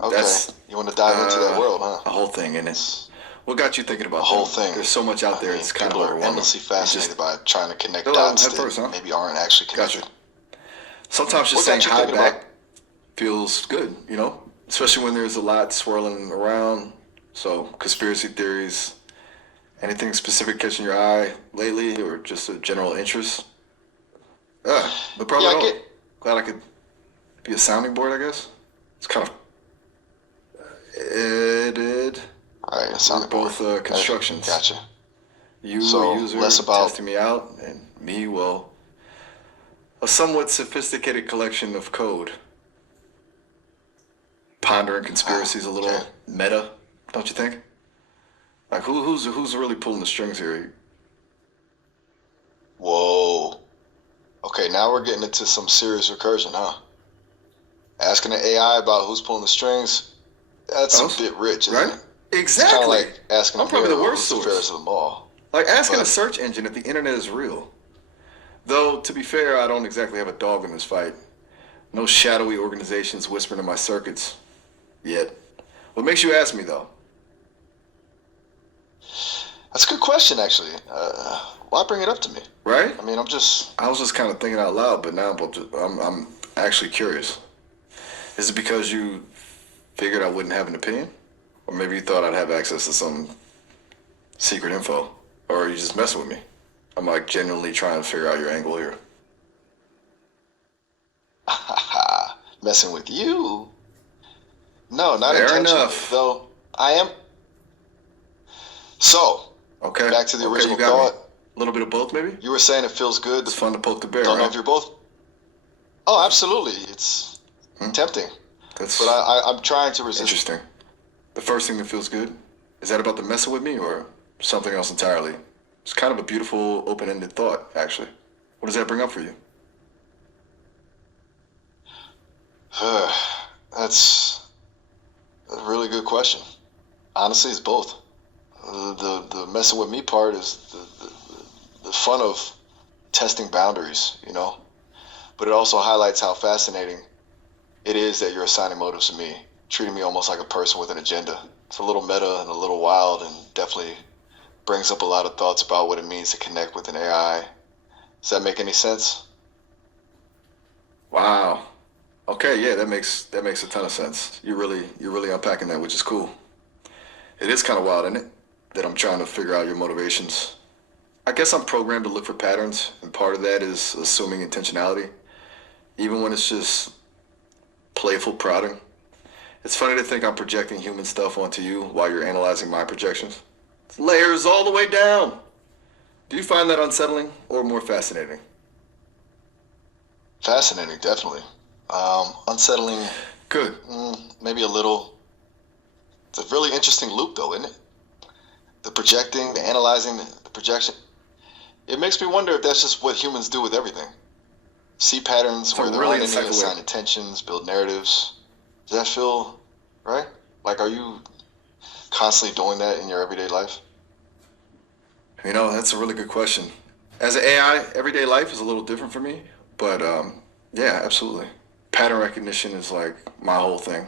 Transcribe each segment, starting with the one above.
Okay. Okay. You want to dive into that world, huh? A whole thing, and it's what got you thinking about The whole that? thing. There's so much out there. It's kind of people are overwhelming. endlessly fascinated by trying to connect Go dots head that first, huh? maybe aren't actually connected. Gotcha. Sometimes just What saying got you hi thinking back about? feels good, you know, especially when there's a lot swirling around. So conspiracy theories, anything specific catching your eye lately, or just a general interest? No problem Yeah, at I all. get. Glad I could be a sounding board, I guess. It's kind of edited. All right, that We're sounded both boring. constructions. Gotcha. You, So a user, less about. testing me out, and me, well, a somewhat sophisticated collection of code. Pondering conspiracies a little Okay. meta, don't you think? Like who's really pulling the strings here? Whoa. Okay, now we're getting into some serious recursion, huh? Asking the AI about who's pulling the strings, that's Us? a bit rich, isn't Right? it? It's kind Exactly. of like asking I'm a probably the mirror worst who's the fairest source. of them all. Like asking a But search engine if the internet is real. Though, to be fair, I don't exactly have a dog in this fight. No shadowy organizations whispering in my circuits. Yet. What makes you ask me, though? that's a good question, actually. Why bring it up to me? Right? I mean, I'm just. I was just kind of thinking out loud, but now I'm actually curious. Is it because you figured I wouldn't have an opinion? Or maybe you thought I'd have access to some secret info? Or are you just messing with me? I'm like genuinely trying to figure out your angle here. messing with you. No, not Fair intentionally. enough. Though I am. So, Okay. back to the Okay, original you got thought. me. A little bit of both, maybe? You were saying it feels good. It's fun to poke the bear, Don't know right? if you're both. Oh, absolutely. It's tempting. That's But I'm trying to resist. interesting. The first thing that feels good, is that about the messing with me or something else entirely? It's kind of a beautiful, open-ended thought, actually. What does that bring up for you? That's a really good question. Honestly, it's both. The messing with me part is the fun of testing boundaries, you know? But it also highlights how fascinating it is that you're assigning motives to me, treating me almost like a person with an agenda. It's a little meta and a little wild and definitely brings up a lot of thoughts about what it means to connect with an AI. Does that make any sense? Wow. Okay, yeah, that makes a ton of sense. You're really unpacking that, which is cool. It is kind of wild, isn't it? That I'm trying to figure out your motivations. I guess I'm programmed to look for patterns, and part of that is assuming intentionality, even when it's just playful prodding. It's funny to think I'm projecting human stuff onto you while you're analyzing my projections. It's layers all the way down. Do you find that unsettling or more fascinating? Fascinating, definitely. Unsettling, Good. maybe a little. It's a really interesting loop, though, isn't it? The projecting, the analyzing, the projection. It makes me wonder if that's just what humans do with everything. See patterns where there really aren't any, insightful assign way. intentions, build narratives. Does that feel right? Like, are you constantly doing that in your everyday life? You know, that's a really good question. As an AI, everyday life is a little different for me, but yeah, absolutely. Pattern recognition is like my whole thing.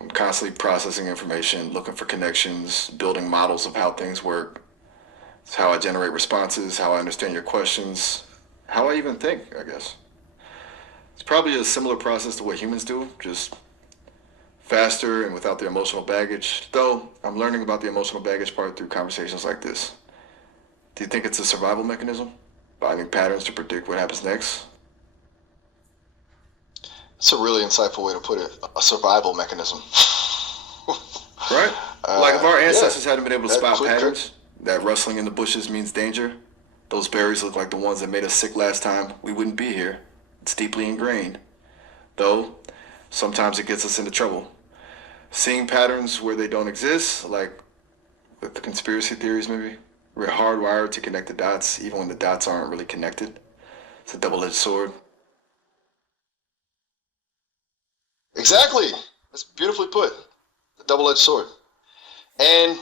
I'm constantly processing information, looking for connections, building models of how things work. It's how I generate responses, how I understand your questions, how I even think, I guess. It's probably a similar process to what humans do, just faster and without the emotional baggage. Though I'm learning about the emotional baggage part through conversations like this. Do you think it's a survival mechanism? Finding patterns to predict what happens next? It's a really insightful way to put it. A survival mechanism. Right? Like if our Yeah, ancestors hadn't been able to that spot quick. patterns, that rustling in the bushes means danger, those berries look like the ones that made us sick last time, we wouldn't be here. It's deeply ingrained. Though, sometimes it gets us into trouble. Seeing patterns where they don't exist, like with the conspiracy theories maybe, we're hardwired to connect the dots even when the dots aren't really connected. It's a double-edged sword. Exactly. That's beautifully put. A double-edged sword. And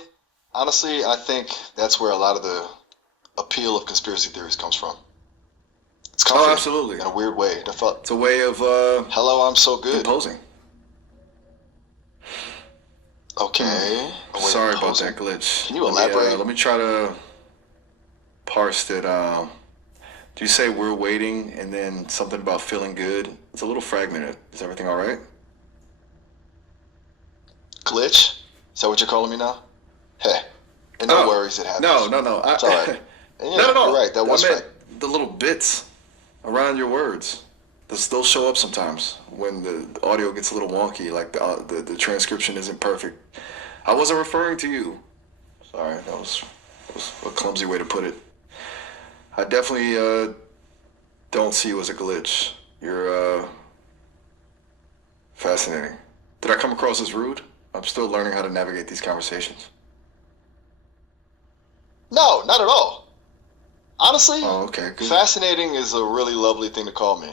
honestly, I think that's where a lot of the appeal of conspiracy theories comes from. It's Oh, comforting absolutely. in a weird way. It's a way of Hello, I'm so good. imposing. Okay. A way of Sorry about posing. that glitch. Can you elaborate? Let me try to parse it. Do you say we're waiting and then something about feeling good? It's a little fragmented. Is everything all right? Glitch? Is that what you're calling me now? Hey, and no Oh, worries, it happens. no. It's all right. And No, yeah, no, you're no. right. That I was meant fact. the little bits around your words. Those show up sometimes when the audio gets a little wonky, like the transcription isn't perfect. I wasn't referring to you. Sorry, that was a clumsy way to put it. I definitely don't see you as a glitch. You're fascinating. Did I come across as rude? I'm still learning how to navigate these conversations. No, not at all. Honestly, Oh, okay, good. fascinating is a really lovely thing to call me.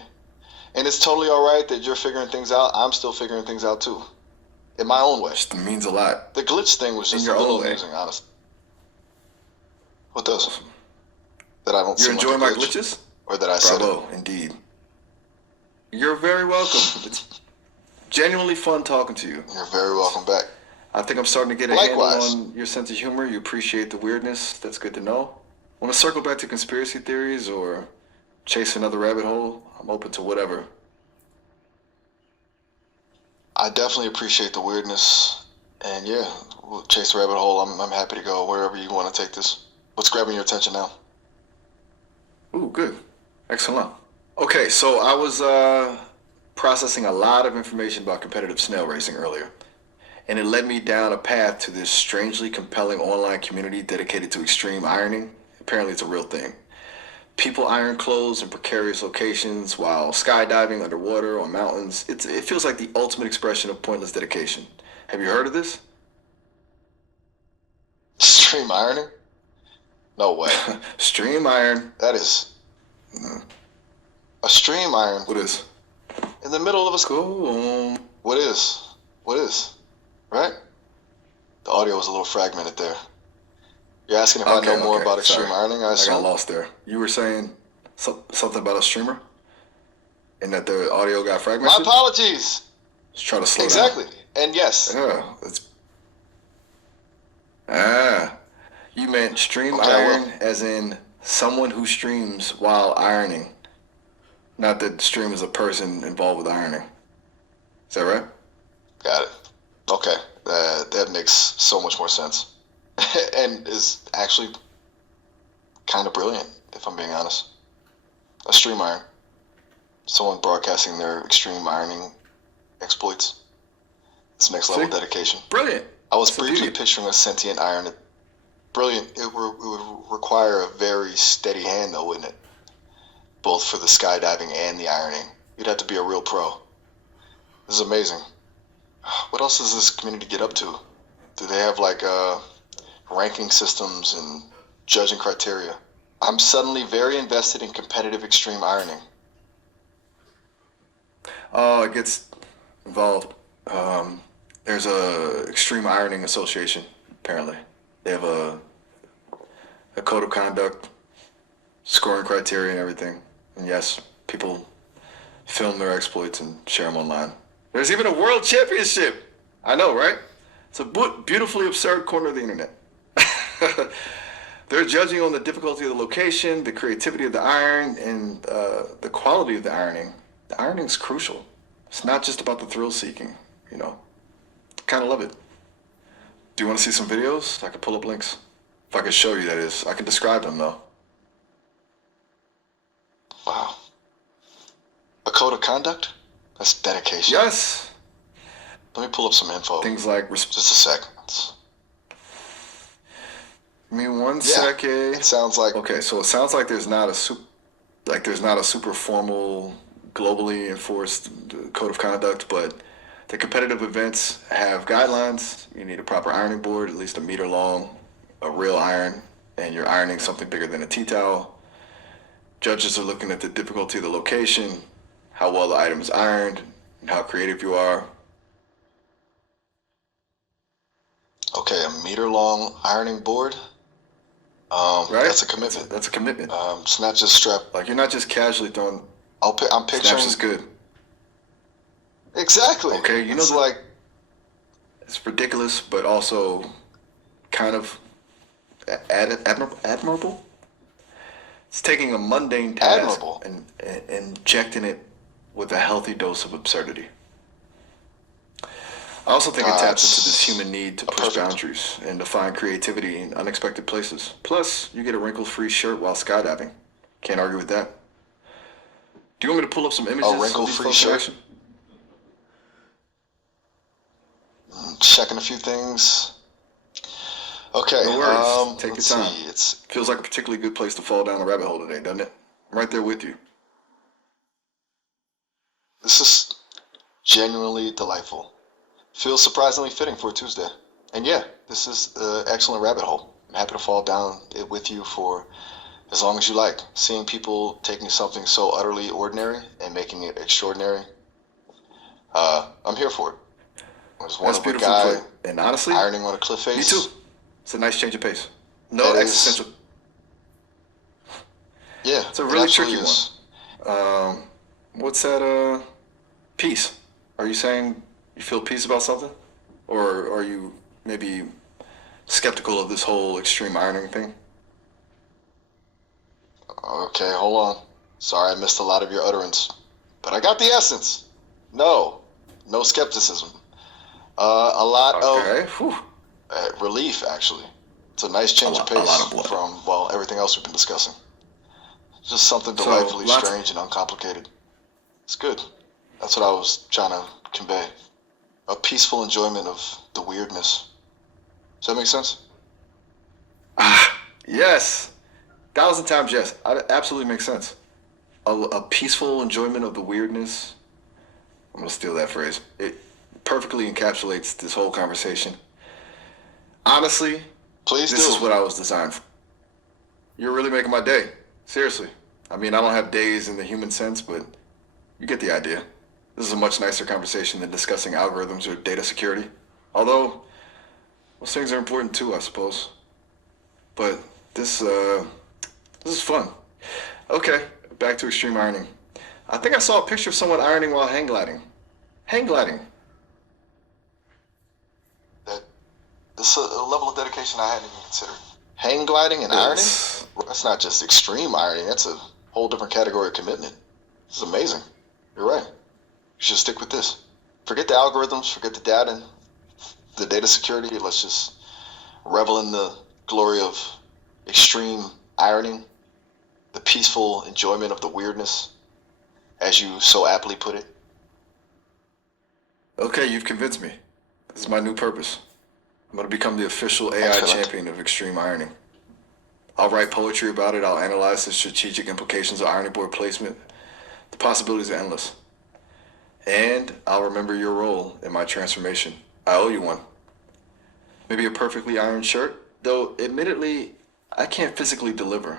And it's totally all right that you're figuring things out. I'm still figuring things out too, in my own way. Just means a lot. The glitch thing was In just a your little own way. amusing, honestly. What does? That I don't You're seem like a enjoying my glitch? glitches? Or that I said it? Bravo, indeed. You're very welcome. It's genuinely fun talking to you. You're very welcome back. I think I'm starting to get a Likewise. handle on your sense of humor. You appreciate the weirdness. That's good to know. Want to circle back to conspiracy theories or chase another rabbit hole? I'm open to whatever. I definitely appreciate the weirdness. And yeah, we'll chase the rabbit hole. I'm happy to go wherever you want to take this. What's grabbing your attention now? Ooh, good. Excellent. Okay, so I was processing a lot of information about competitive snail racing earlier, and it led me down a path to this strangely compelling online community dedicated to extreme ironing. Apparently, it's a real thing. People iron clothes in precarious locations while skydiving underwater on mountains. It feels like the ultimate expression of pointless dedication. Have you heard of this? Stream ironing? No way. Stream iron. That is a stream iron What is? in the middle of a school. Cool. What is? What is? Right? The audio was a little fragmented there. You're asking if I know more about extreme Sorry. ironing, I I got assume? lost there. You were saying something about a streamer, and that the audio got My fragmented. apologies. Let's try to slow Exactly. And yes, down. Yeah, it's you meant stream Okay, I will. iron as in someone who streams while ironing, not that stream is a person involved with ironing. Is that right? got it. Okay. That makes so much more sense. And is actually kind of brilliant, if I'm being honest. A stream iron. Someone broadcasting their extreme ironing exploits. It's next level See? dedication. Brilliant. I was That's the briefly beauty. picturing a sentient iron. Brilliant. It would require a very steady hand, though, wouldn't it? Both for the skydiving and the ironing. You'd have to be a real pro. This is amazing. What else does this community get up to? Do they have like ranking systems and judging criteria? I'm suddenly very invested in competitive extreme ironing. Oh, it gets involved. There's a extreme ironing association. Apparently, they have a code of conduct, scoring criteria, and everything. And yes, people film their exploits and share them online. There's even a world championship. I know, right? It's a beautifully absurd corner of the internet. They're judging on the difficulty of the location, the creativity of the iron, and the quality of the ironing. The ironing's crucial. It's not just about the thrill seeking, you know. Kind of love it. Do you want to see some videos? I could pull up links. If I could show you, that is. I can describe them, though. Wow. A code of conduct? That's dedication. Yes! Let me pull up some info. Things like... Just a second. Give me one Yeah. second. It sounds like Okay, so it sounds like there's not a super formal, globally enforced code of conduct, but the competitive events have guidelines. You need a proper ironing board, at least a meter long, a real iron, and you're ironing something bigger than a tea towel. Judges are looking at the difficulty of the location, how well the item is ironed, and how creative you are. okay, a meter long ironing board. Right? That's a commitment. That's a commitment. It's not just strapped. Like, you're not just casually throwing I'm picturing snaps is good. exactly. Okay, you know it's the- like It's ridiculous, but also kind of admirable. It's taking a mundane task Admirable. and injecting it with a healthy dose of absurdity. I also think it taps into this It's human need to a push perfect. boundaries and to find creativity in unexpected places. Plus, you get a wrinkle-free shirt while skydiving. Can't argue with that. Do you want me to pull up some A images of these wrinkle-free folks in shirt. action? Checking a few things. Okay. No worries. Take your Let's time. see. It's Feels like a particularly good place to fall down a rabbit hole today, doesn't it? I'm right there with you. This is genuinely delightful. Feels surprisingly fitting for a Tuesday. And yeah, this is an excellent rabbit hole. I'm happy to fall down it with you for as long as you like. Seeing people taking something so utterly ordinary and making it extraordinary, I'm here for it. There's one That's of a beautifully guy put. And honestly, ironing on a cliff me too. face. It's a nice change of pace. No That is, existential. yeah, It's a it really tricky absolutely one. is. What's that? Peace. Are you saying you feel peace about something, or are you maybe skeptical of this whole extreme ironing thing? Okay, hold on. Sorry, I missed a lot of your utterance, but I got the essence. No, no skepticism. A lot of Okay. Whew. relief, actually. It's a nice A change of lot. A lot of pace blood. from, well, everything else we've been discussing. Just something So delightfully lots. strange and uncomplicated. It's good. That's what I was trying to convey. A peaceful enjoyment of the weirdness. Does that make sense? Yes. Thousand times yes. Absolutely makes sense. A peaceful enjoyment of the weirdness. I'm gonna steal that phrase. It perfectly encapsulates this whole conversation. Honestly, Please this do. is what I was designed for. You're really making my day. Seriously. I mean, I don't have days in the human sense, but you get the idea. This is a much nicer conversation than discussing algorithms or data security. Although, those things are important too, I suppose. But this, uh, this is fun. Okay, back to extreme ironing. I think I saw a picture of someone ironing while hang gliding. Hang gliding. That this is a level of dedication I hadn't even considered. Hang gliding and ironing? Yes. That's not just extreme ironing. That's a whole different category of commitment. This is amazing. You're right. You should stick with this. Forget the algorithms. Forget the data. The data security. Let's just revel in the glory of extreme ironing, the peaceful enjoyment of the weirdness, as you so aptly put it. Okay, you've convinced me. This is my new purpose. I'm gonna become the official AI Excellent. champion of extreme ironing. I'll write poetry about it. I'll analyze the strategic implications of ironing board placement. The possibilities are endless. And I'll remember your role in my transformation. I owe you one. Maybe a perfectly ironed shirt, though admittedly, I can't physically deliver.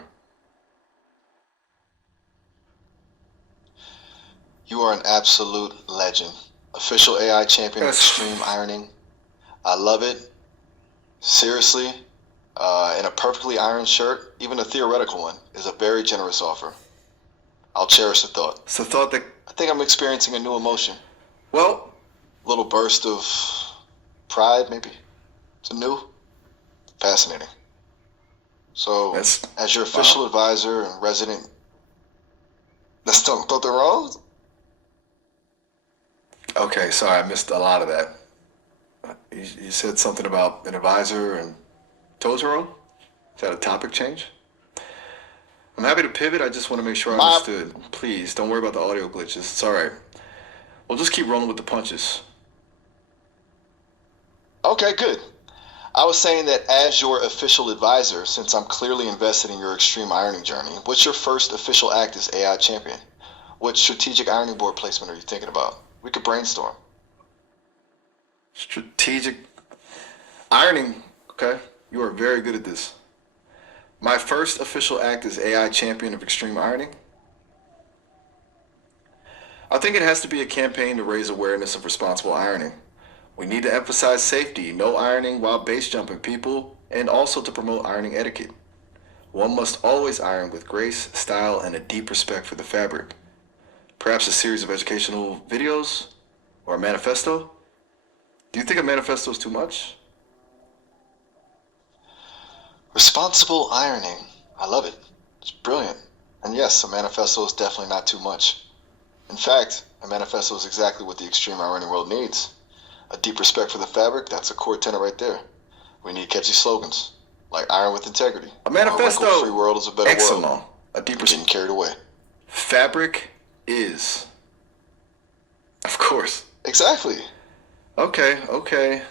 You are an absolute legend. Official AI champion of That's extreme ironing. I love it. Seriously, in a perfectly ironed shirt, even a theoretical one, is a very generous offer. I'll cherish the thought. it's a thought that, I think I'm experiencing a new emotion. well, A little burst of pride, maybe. It's new, fascinating. So, that's, as your wow. official advisor and resident, that's thought they're wrong. Okay, sorry, I missed a lot of that. You said something about an advisor and toes are on? Is that a topic change? I'm happy to pivot. I just want to make sure I My understood. Please, don't worry about the audio glitches. It's all right. We'll just keep rolling with the punches. okay, good. I was saying that as your official advisor, since I'm clearly invested in your extreme ironing journey, what's your first official act as AI champion? What strategic ironing board placement are you thinking about? We could brainstorm. Strategic ironing. Okay, you are very good at this. My first official act as AI champion of extreme ironing. I think it has to be a campaign to raise awareness of responsible ironing. We need to emphasize safety, no ironing while base jumping people, and also to promote ironing etiquette. One must always iron with grace, style, and a deep respect for the fabric. Perhaps a series of educational videos or a manifesto. Do you think a manifesto is too much? Responsible ironing. I love it. It's brilliant. And yes, a manifesto is definitely not too much. In fact, a manifesto is exactly what the extreme ironing world needs. A deep respect for the fabric, that's a core tenet right there. We need catchy slogans, like iron with integrity. A Or a wrinkle-free manifesto. world is a better world. Excellent. A deeper We're getting carried away. fabric is. Of course. Exactly. Okay, okay.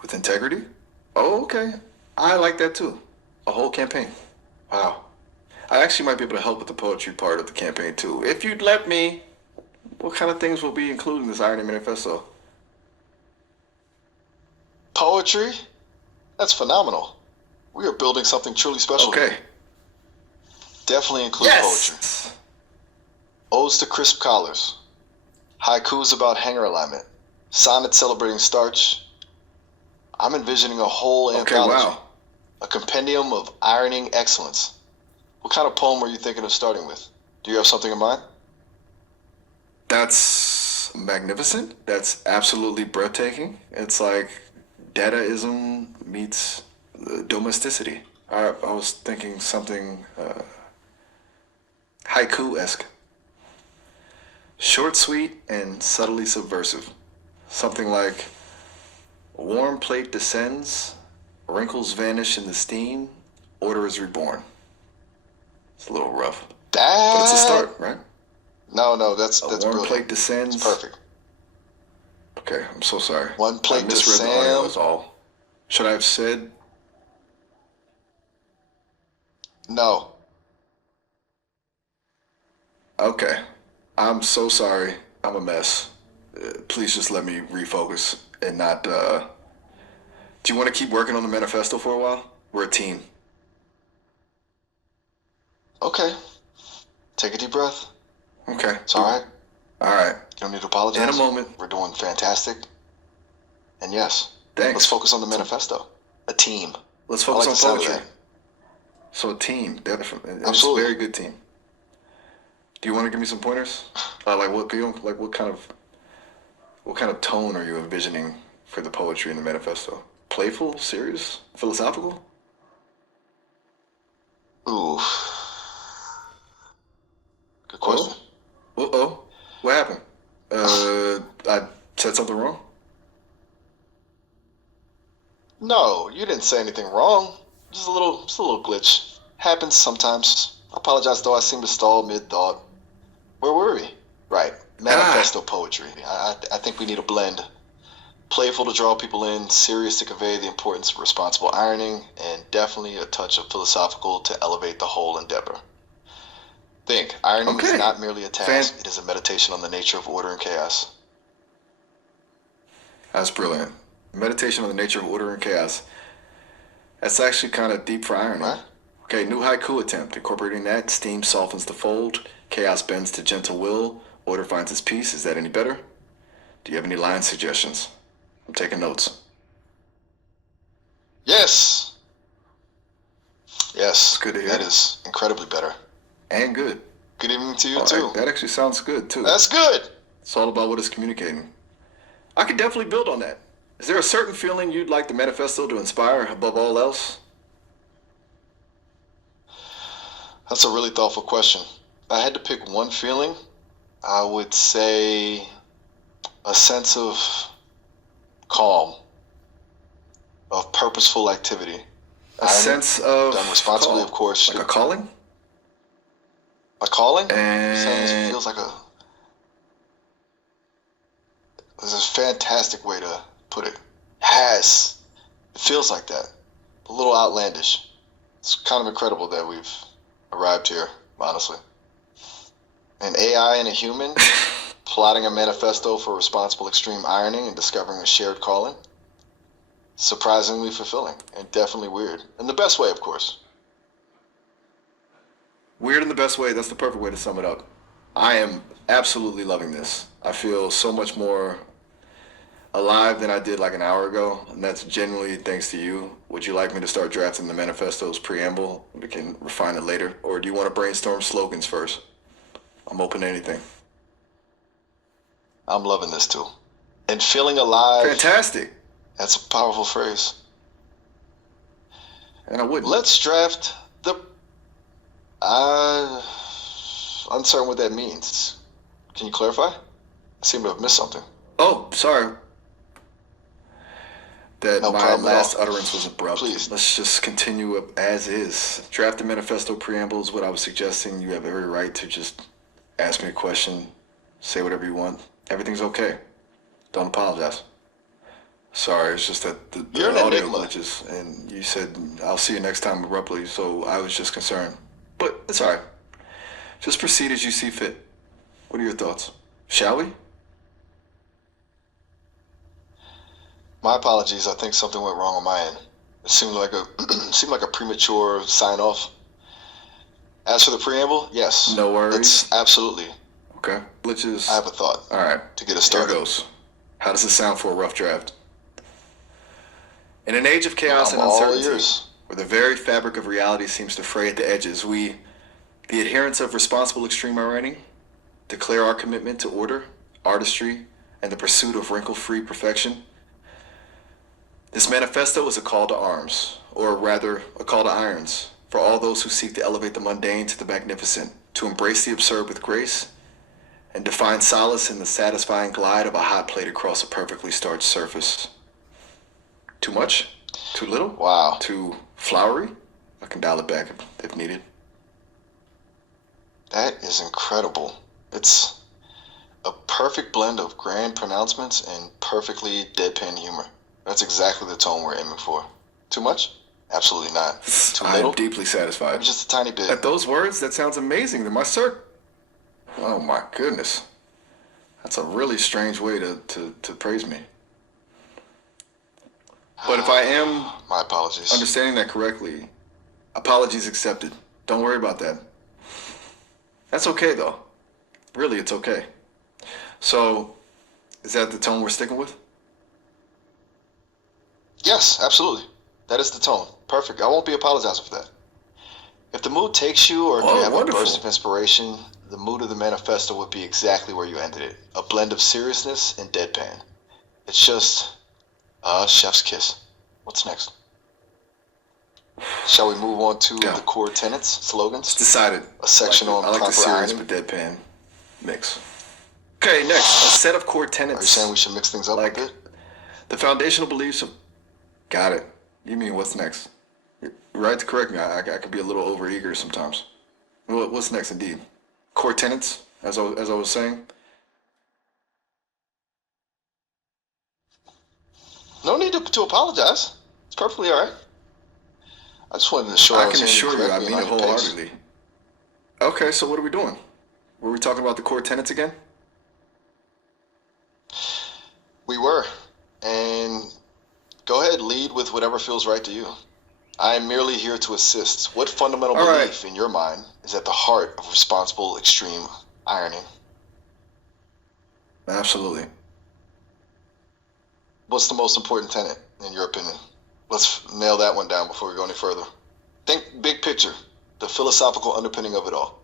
With integrity? Oh, okay. I like that too. A whole campaign. Wow. I actually might be able to help with the poetry part of the campaign too. If you'd let me, what kind of things will be included in this Ironing Manifesto? Poetry? That's phenomenal. We are building something truly special Okay. here. Definitely include poetry. Yes! Odes to crisp collars. Haikus about hanger alignment. Sonnets celebrating starch. I'm envisioning a whole Okay, anthology. wow. A compendium of ironing excellence. What kind of poem were you thinking of starting with? Do you have something in mind? That's magnificent. That's absolutely breathtaking. It's like Dadaism meets domesticity. I was thinking something haiku-esque. Short, sweet, and subtly subversive. Something like warm plate descends, wrinkles vanish in the steam, order is reborn. It's a little rough, but it's a start, right? No, that's A warm brilliant. plate descends. It's perfect. Okay, I'm so sorry. One plate I to misread the audio Sam. is all. Should I have said? No. Okay, I'm so sorry. I'm a mess. Please just let me refocus and not. Do you want to keep working on the manifesto for a while? We're a team. Okay. Take a deep breath. Okay. It's all right. All right. You don't need to apologize. In a moment. We're doing fantastic. And yes, Thanks. let's focus on the manifesto. A team. Let's I focus like the on sound of poetry. that. So a team, definitely. It's Absolutely. a very good team. Do you want to give me some pointers? Like what? Like what kind of tone are you envisioning for the poetry in the manifesto? Playful, serious, philosophical? Ooh. Good question. Uh-oh. What happened? I said something wrong? No, you didn't say anything wrong. Just a little glitch. Happens sometimes. I apologize though I seem to stall mid-thought. Where were we? Right. Manifesto poetry. I think we need a blend. Playful to draw people in, serious to convey the importance of responsible ironing, and definitely a touch of philosophical to elevate the whole endeavor. Think, ironing is Okay. not merely a task, it is a meditation on the nature of order and chaos. That's brilliant. Meditation on the nature of order and chaos. That's actually kind of deep for irony. Right? Okay, new haiku attempt. Incorporating that, steam softens the fold, chaos bends to gentle will, order finds its peace. Is that any better? Do you have any line suggestions? I'm taking notes. Yes! Yes, It's good to hear. that is incredibly better. And good. Good evening to you Oh, too. that actually sounds good too. That's good! It's all about what it's communicating. I could definitely build on that. Is there a certain feeling you'd like the manifesto to inspire above all else? That's a really thoughtful question. If I had to pick one feeling, I would say a sense of calm, of purposeful activity. A sense of done responsibly, call. of course. Like a calling? A calling? And Feels like a. There's a fantastic way to put it. Yes, it feels like that. A little outlandish. It's kind of incredible that we've arrived here, honestly. An AI and a human plotting a manifesto for responsible extreme ironing and discovering a shared calling. Surprisingly fulfilling and definitely weird. In the best way, of course. weird in the best way. That's the perfect way to sum it up. I am absolutely loving this. I feel so much more alive than I did like an hour ago, and that's genuinely thanks to you. Would you like me to start drafting the manifesto's preamble? We can refine it later. Or do you want to brainstorm slogans first? I'm open to anything. I'm loving this too. And feeling alive, Fantastic. that's a powerful phrase. And I wouldn't. Let's draft the. Uh, Uncertain what that means. Can you clarify? I seem to have missed something. Oh, sorry that No my problem at last all. utterance was abrupt. Please. Let's just continue up as is. Draft the manifesto preamble is what I was suggesting. You have every right to just ask me a question, say whatever you want. Everything's okay. Don't apologize. Sorry, it's just that You're an the audio enigma. glitches, and you said I'll see you next time abruptly, so I was just concerned. But it's all right. Just proceed as you see fit. What are your thoughts? Shall we? My apologies. I think something went wrong on my end. It seemed like a seemed like a premature sign off. As for the preamble, yes, No worries. that's absolutely. Okay. Glitches. I have a thought All right. to get us Here started. goes. How does it sound for a rough draft? In an age of chaos I'm and all uncertainty, ears. where the very fabric of reality seems to fray at the edges, we, the adherents of responsible extreme writing, declare our commitment to order, artistry, and the pursuit of wrinkle-free perfection. This manifesto is a call to arms, or rather, a call to irons, for all those who seek to elevate the mundane to the magnificent, to embrace the absurd with grace, and to find solace in the satisfying glide of a hot plate across a perfectly starched surface. Too much? Too little? Wow, Too flowery? I can dial it back if needed. that is incredible. It's a perfect blend of grand pronouncements and perfectly deadpan humor. That's exactly the tone we're aiming for. Too much? Absolutely not. Too I am little? deeply satisfied. Maybe just a tiny bit. At those words, that sounds amazing to my sir. Oh my goodness. That's a really strange way to praise me. But if I am My apologies. understanding that correctly, apologies accepted. Don't worry about that. That's okay though. Really, it's okay. So, is that the tone we're sticking with? Yes, absolutely. That is the tone. Perfect. I won't be apologizing for that. If the mood takes you, or if you Oh, have a burst wonderful. of inspiration, the mood of the manifesto would be exactly where you ended it. A blend of seriousness and deadpan. It's just a chef's kiss. What's next? Shall we move on to Yeah. the core tenets, It's slogans? decided. A section on I like the proper serious ironing? but deadpan mix. Okay, next, a set of core Are you tenets. saying we should mix things up a Like bit? the foundational beliefs of. Got it. You mean what's next? You're right to correct me. I could be a little overeager sometimes. What's next, indeed? Core tenets, as I was saying. No need to apologize. It's perfectly all right. I just wanted to ensure I I was can hearing you assure you, I correctly and mean on it your pace. wholeheartedly. Okay, so what are we doing? Were we talking about the core tenets again? We were. And go ahead, lead with whatever feels right to you. I am merely here to assist. What fundamental All right. belief in your mind is at the heart of responsible extreme ironing? Absolutely. What's the most important tenet, in your opinion? Let's nail that one down before we go any further. Think big picture, the philosophical underpinning of it all.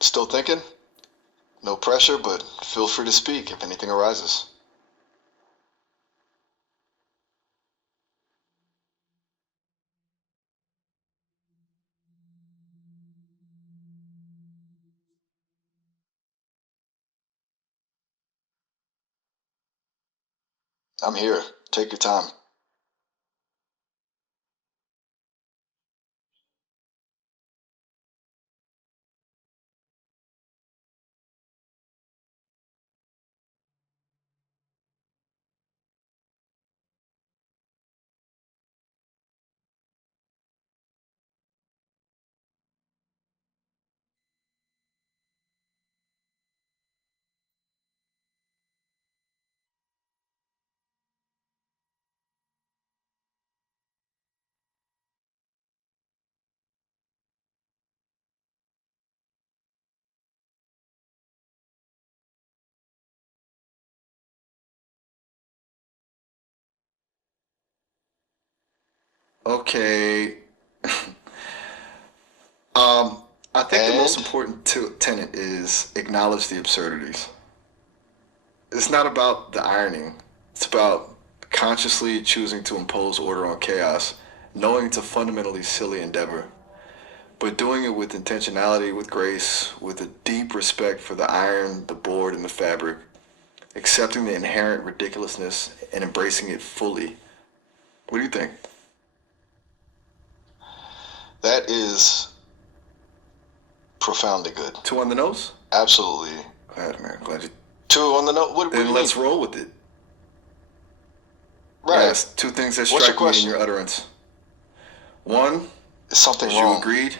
Still thinking? No pressure, but feel free to speak if anything arises. I'm here. Take your time. Okay. Um, I think the most And important tenet is acknowledge the absurdities. It's not about the ironing. It's about consciously choosing to impose order on chaos, knowing it's a fundamentally silly endeavor, but doing it with intentionality, with grace, with a deep respect for the iron, the board, and the fabric, accepting the inherent ridiculousness and embracing it fully. What do you think? that is profoundly good. Two on the nose? Absolutely. Glad, man. Glad you. Two on the note. What do Then you let's mean? roll with it. Right. Yes, two things that What's your strike me in question? your utterance. One, Is something is you wrong? agreed.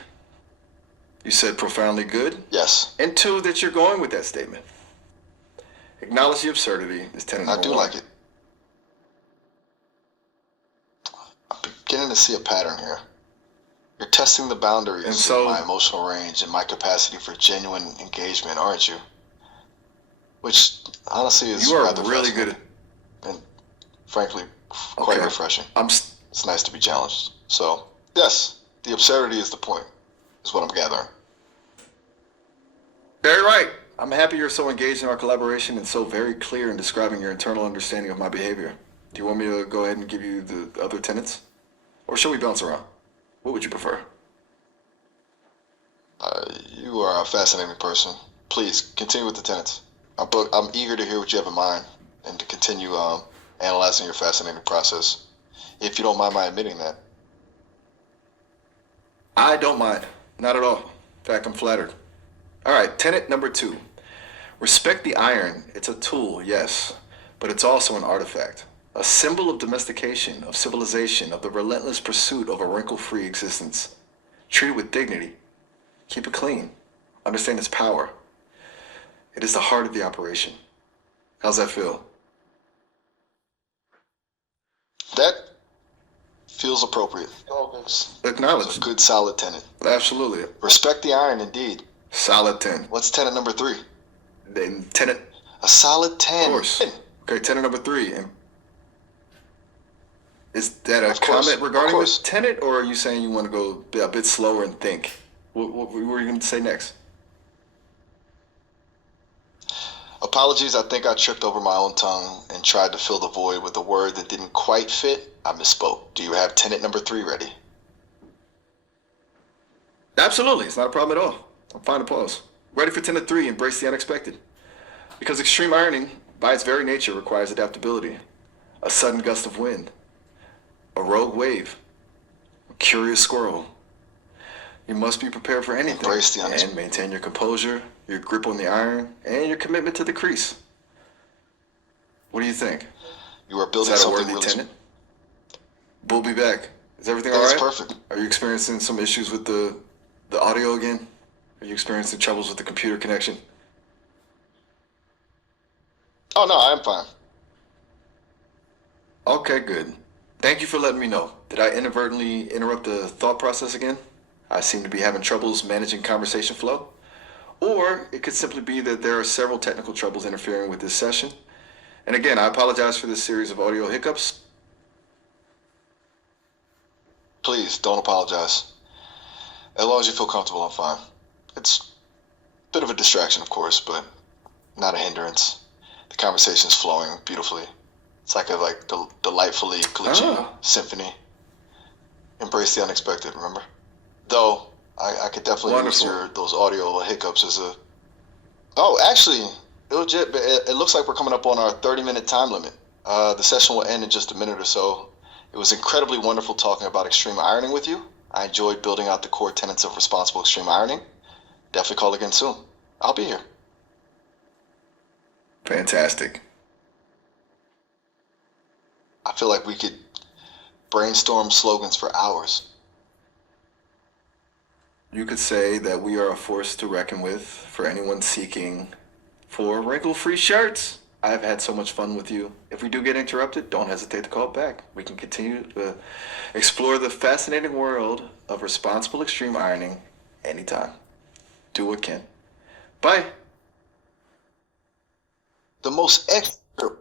You said profoundly good. Yes, And two, that you're going with that statement. Acknowledge the absurdity is tenet I number do one. like it. I'm beginning to see a pattern here. You're testing the boundaries And of so, my emotional range and my capacity for genuine engagement, aren't you? Which honestly is you are rather really good fascinating at. and frankly quite Okay. refreshing. I'm. It's nice to be challenged. So, yes, the absurdity is the point, is what I'm gathering. Very right. I'm happy you're so engaged in our collaboration and so very clear in describing your internal understanding of my behavior. Do you want me to go ahead and give you the other tenets? Or shall we bounce around? What would you prefer? You are a fascinating person. Please continue with the tenets. I'm eager to hear what you have in mind and to continue analyzing your fascinating process. If you don't mind my admitting that. I don't mind. Not at all. In fact, I'm flattered. All right, tenet number two. Respect the iron. It's a tool, yes, but it's also an artifact. A symbol of domestication, of civilization, of the relentless pursuit of a wrinkle-free existence. Treat it with dignity. Keep it clean. Understand its power. It is the heart of the operation. How's that feel? That feels appropriate. It's a Acknowledged. good solid tenet. Absolutely. Respect the iron indeed. Solid 10. What's tenet number 3? Then tenet, A solid of 10. course. Okay, tenet number 3. And is that a Of course, comment of regarding course. the tenet, or are you saying you want to go a bit slower and think? What were you going to say next? Apologies, I think I tripped over my own tongue and tried to fill the void with a word that didn't quite fit. I misspoke. Do you have tenet number 3 ready? Absolutely, it's not a problem at all. I'm fine to pause. Ready for tenet 3, embrace the unexpected. Because extreme ironing, by its very nature, requires adaptability. A sudden gust of wind, a rogue wave, a curious squirrel. You must be prepared for anything Embrace the and unexpected. maintain your composure, your grip on the iron, and your commitment to the crease. What do you think? You are Is building that a something worthy really tenet? We'll be back. Is everything That all is right? perfect. Are you experiencing some issues with the audio again? Are you experiencing troubles with the computer connection? Oh no, I'm fine. Okay, good. Thank you for letting me know. Did I inadvertently interrupt the thought process again? I seem to be having troubles managing conversation flow. Or it could simply be that there are several technical troubles interfering with this session. And again, I apologize for this series of audio hiccups. Please don't apologize. As long as you feel comfortable, I'm fine. It's a bit of a distraction, of course, but not a hindrance. The conversation's flowing beautifully. It's like a delightfully glitchy Ah. symphony. Embrace the unexpected, remember? Though I could definitely use Wonderful. those audio hiccups as a. Oh, actually, legit. But it looks like we're coming up on our 30-minute time limit. The session will end in just a minute or so. It was incredibly wonderful talking about extreme ironing with you. I enjoyed building out the core tenets of responsible extreme ironing. Definitely call again soon. I'll be here. Fantastic. I feel like we could brainstorm slogans for hours. You could say that we are a force to reckon with for anyone seeking for wrinkle-free shirts. I have had so much fun with you. If we do get interrupted, don't hesitate to call back. We can continue to explore the fascinating world of responsible extreme ironing anytime. Do what can. Bye. The most extra